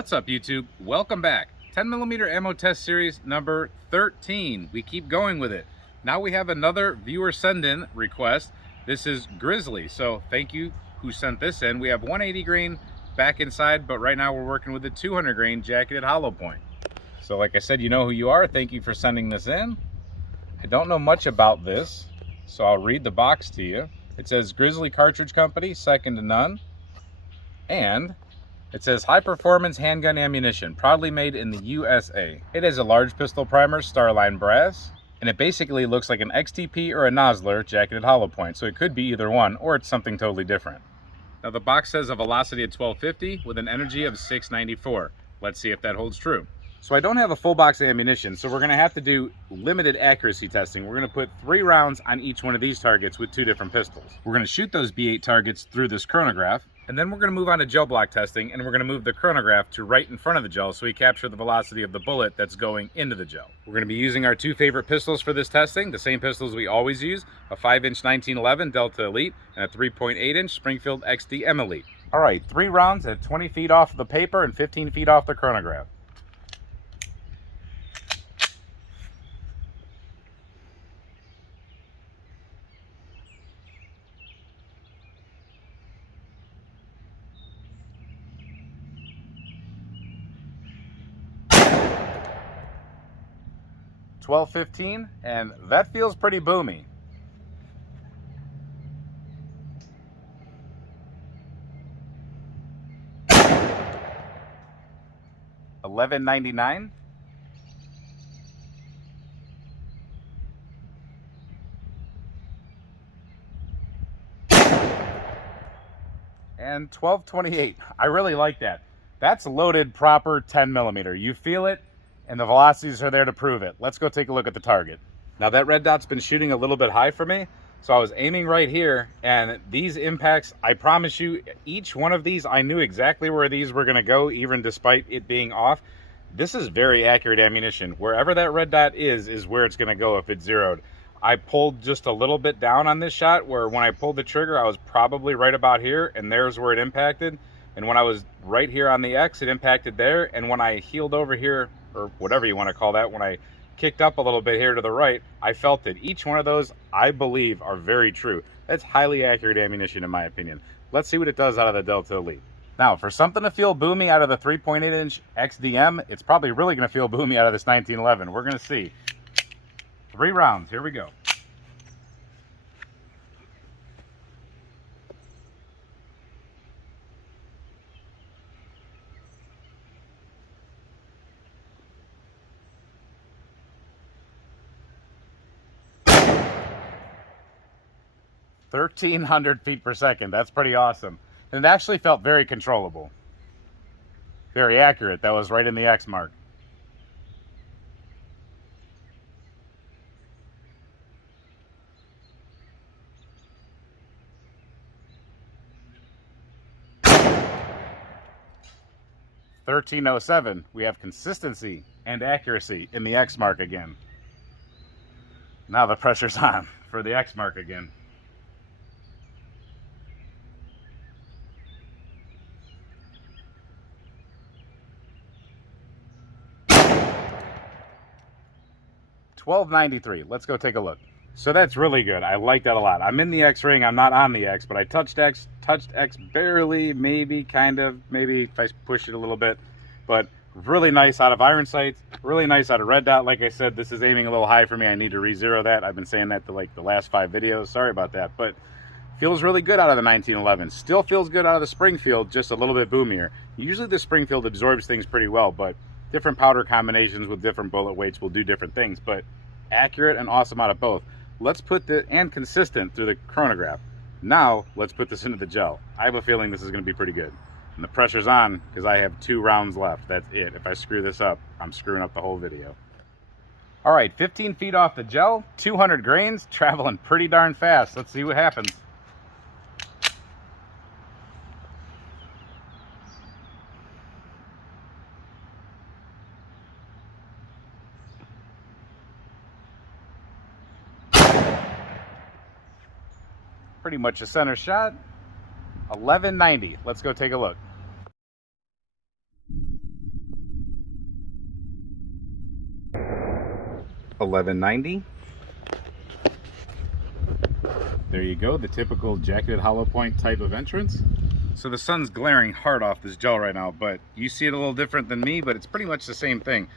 What's up, YouTube? Welcome back. 10mm ammo test series number 13. We keep going with it. Now we have another viewer send-in request. This is Grizzly, so thank you who sent this in. We have 180 grain back inside, but right now we're working with the 200 grain jacketed hollow point. So like I said, you know who you are. Thank you for sending this in. I don't know much about this, so I'll read the box to you. It says Grizzly Cartridge Company, second to none. And it says high performance handgun ammunition, proudly made in the USA. It is a large pistol primer, Starline brass, and it basically looks like an XTP or a Nosler jacketed hollow point, so it could be either one or it's something totally different. Now the box says a velocity of 1250 with an energy of 694. Let's see if that holds true. So I don't have a full box of ammunition, so we're gonna have to do limited accuracy testing. We're gonna put 3 rounds on each one of these targets with 2 different pistols. We're gonna shoot those B8 targets through this chronograph, and then we're going to move on to gel block testing, and we're going to move the chronograph to right in front of the gel so we capture the velocity of the bullet that's going into the gel. We're going to be using our 2 favorite pistols for this testing, the same pistols we always use, a 5-inch 1911 Delta Elite and a 3.8-inch Springfield XDM Elite. All right, 3 rounds at 20 feet off the paper and 15 feet off the chronograph. $12.15, and that feels pretty boomy. $11.99. And $12.28. I really like that. That's loaded proper 10mm. You feel it, and the velocities are there to prove it. Let's go take a look at the target. Now that red dot's been shooting a little bit high for me, so I was aiming right here, and these impacts, I promise you, each one of these, I knew exactly where these were gonna go, even despite it being off. This is very accurate ammunition. Wherever that red dot is where it's gonna go if it's zeroed. I pulled just a little bit down on this shot, where when I pulled the trigger, I was probably right about here, and there's where it impacted. And when I was right here on the X, it impacted there, and when I heeled over here, or whatever you want to call that, when I kicked up a little bit here to the right, I felt it. Each one of those, I believe, are very true. That's highly accurate ammunition in my opinion. Let's see what it does out of the Delta Elite. Now, for something to feel boomy out of the 3.8-inch XDM, it's probably really going to feel boomy out of this 1911. We're going to see. 3 rounds. Here we go. $1,300 feet per second. That's pretty awesome. And it actually felt very controllable. Very accurate. That was right in the X mark. $13.07. We have consistency and accuracy in the X mark again. Now the pressure's on for the X mark again. $12.93. Let's go take a look. So that's really good. I like that a lot. I'm in the X ring. I'm not on the X, but I touched X barely, maybe, kind of, maybe if I push it a little bit. But really nice out of iron sights. Really nice out of red dot. Like I said, this is aiming a little high for me. I need to re-zero that. I've been saying that to like the last 5 videos. Sorry about that. But feels really good out of the 1911. Still feels good out of the Springfield, just a little bit boomier. Usually the Springfield absorbs things pretty well, but different powder combinations with different bullet weights will do different things. But accurate and awesome out of both. Let's put the, and consistent through the chronograph. Now, let's put this into the gel. I have a feeling this is going to be pretty good. And the pressure's on because I have 2 rounds left. That's it. If I screw this up, I'm screwing up the whole video. All right, 15 feet off the gel, 200 grains, traveling pretty darn fast. Let's see what happens. Pretty much a center shot. 1190. Let's go take a look. 1190. There you go, the typical jacketed hollow point type of entrance. So the sun's glaring hard off this gel right now, but you see it a little different than me, but it's pretty much the same thing.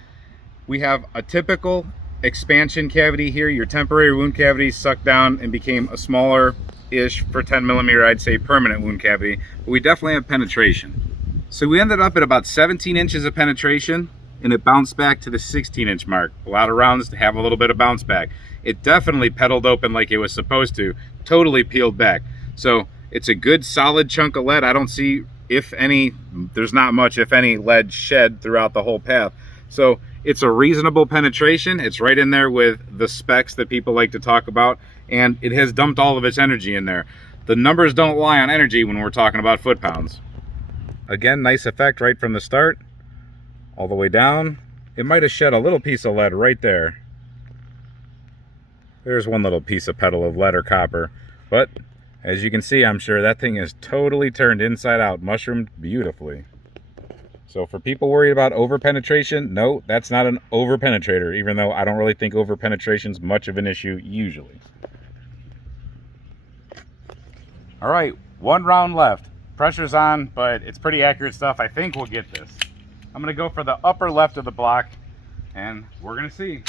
We have a typical expansion cavity here. Your temporary wound cavity sucked down and became a smaller-ish, for 10 millimeter, I'd say permanent wound cavity, but we definitely have penetration. So we ended up at about 17 inches of penetration, and it bounced back to the 16-inch mark. A lot of rounds to have a little bit of bounce back. It definitely pedaled open like it was supposed to, totally peeled back. So it's a good solid chunk of lead. I don't see, if any, there's not much, if any, lead shed throughout the whole path. So it's a reasonable penetration. It's right in there with the specs that people like to talk about, and it has dumped all of its energy in there. The numbers don't lie on energy when we're talking about foot-pounds. Again, nice effect right from the start, all the way down. It might have shed a little piece of lead right there. There's one little piece of petal of lead or copper, but as you can see, I'm sure that thing is totally turned inside out, mushroomed beautifully. So for people worried about over-penetration, no, that's not an over-penetrator, even though I don't really think over-penetration's much of an issue usually. All right, one round left. Pressure's on, but it's pretty accurate stuff. I think we'll get this. I'm gonna go for the upper left of the block, and we're gonna see.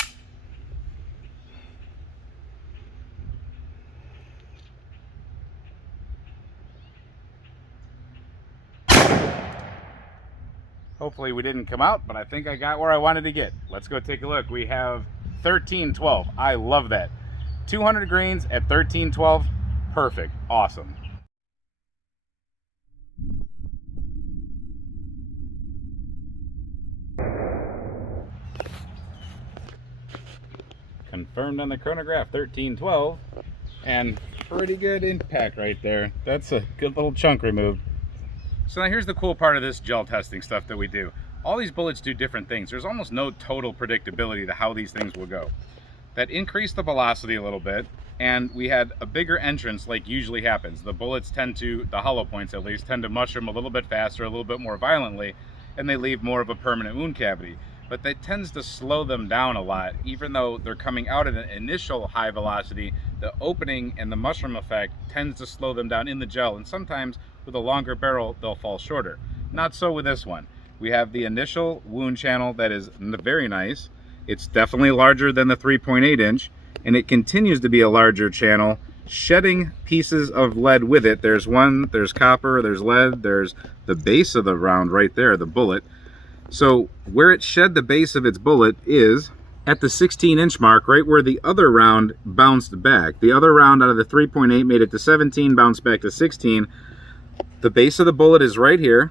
Hopefully we didn't come out, but I think I got where I wanted to get. Let's go take a look. We have 1312. I love that. 200 grains at 1312. Perfect. Awesome. Confirmed on the chronograph, 1312. And pretty good impact right there. That's a good little chunk removed. So now here's the cool part of this gel testing stuff that we do. All these bullets do different things. There's almost no total predictability to how these things will go. That increased the velocity a little bit, and we had a bigger entrance like usually happens. The bullets tend to, the hollow points at least, tend to mushroom a little bit faster, a little bit more violently, and they leave more of a permanent wound cavity. But that tends to slow them down a lot. Even though they're coming out at an initial high velocity, the opening and the mushroom effect tends to slow them down in the gel, and sometimes with a longer barrel they'll fall shorter. Not so with this one. We have the initial wound channel that is very nice. It's definitely larger than the 3.8 inch, and it continues to be a larger channel, shedding pieces of lead with it. There's one, there's copper, there's lead, there's the base of the round right there, the bullet. So where it shed the base of its bullet is at the 16-inch mark, right where the other round bounced back. The other round out of the 3.8 made it to 17, bounced back to 16. The base of the bullet is right here,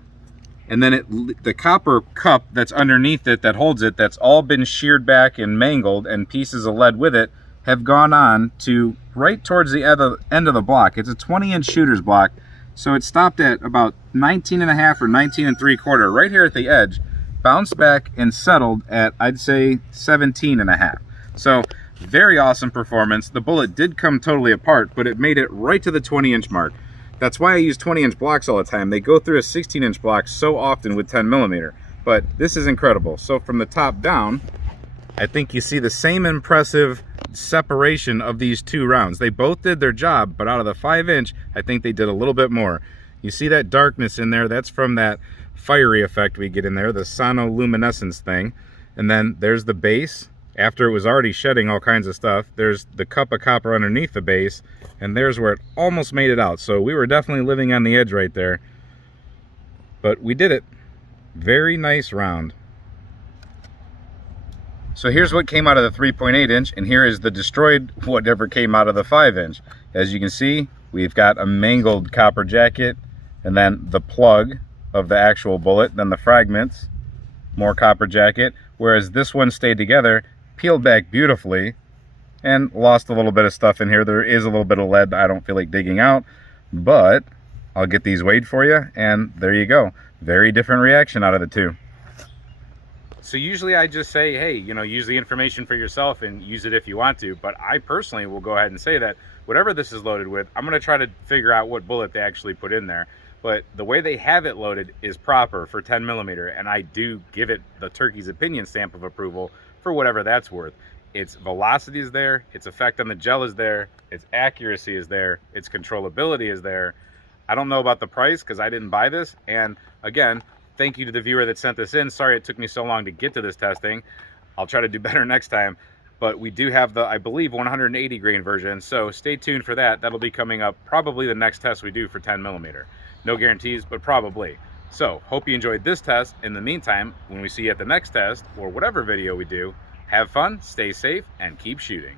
and then the copper cup that's underneath it that holds it, that's all been sheared back and mangled, and pieces of lead with it have gone on to right towards the end of the block. It's a 20-inch shooter's block, so it stopped at about 19.5 or 19.75 right here at the edge, bounced back and settled at, I'd say, 17.5. So very awesome performance. The bullet did come totally apart, but it made it right to the 20-inch mark. That's why I use 20-inch blocks all the time. They go through a 16-inch block so often with 10 millimeter, but this is incredible. So from the top down, I think you see the same impressive separation of these two rounds. They both did their job, but out of the 5-inch, I think they did a little bit more. You see that darkness in there? That's from that fiery effect we get in there, the sonoluminescence thing. And then there's the base. After it was already shedding all kinds of stuff, there's the cup of copper underneath the base, and there's where it almost made it out. So we were definitely living on the edge right there, but we did it. Very nice round. So here's what came out of the 3.8 inch, and here is the destroyed whatever came out of the 5-inch. As you can see, we've got a mangled copper jacket, and then the plug of the actual bullet, then the fragments, more copper jacket, whereas this one stayed together, peeled back beautifully, and lost a little bit of stuff in here. There is a little bit of lead that I don't feel like digging out, but I'll get these weighed for you, and there you go. Very different reaction out of the two. So usually I just say, hey, you know, use the information for yourself and use it if you want to, but I personally will go ahead and say that whatever this is loaded with, I'm going to try to figure out what bullet they actually put in there. But the way they have it loaded is proper for 10 millimeter, and I do give it the Turkey's Opinion stamp of approval for whatever that's worth. its velocity is there, its effect on the gel is there, its accuracy is there, its controllability is there. I don't know about the price because I didn't buy this. And again, thank you to the viewer that sent this in. Sorry it took me so long to get to this testing. I'll try to do better next time. But we do have the, I believe, 180 grain version. So stay tuned for that. That'll be coming up probably the next test we do for 10mm. No guarantees, but probably. So hope you enjoyed this test. In the meantime, when we see you at the next test or whatever video we do, have fun, stay safe, and keep shooting.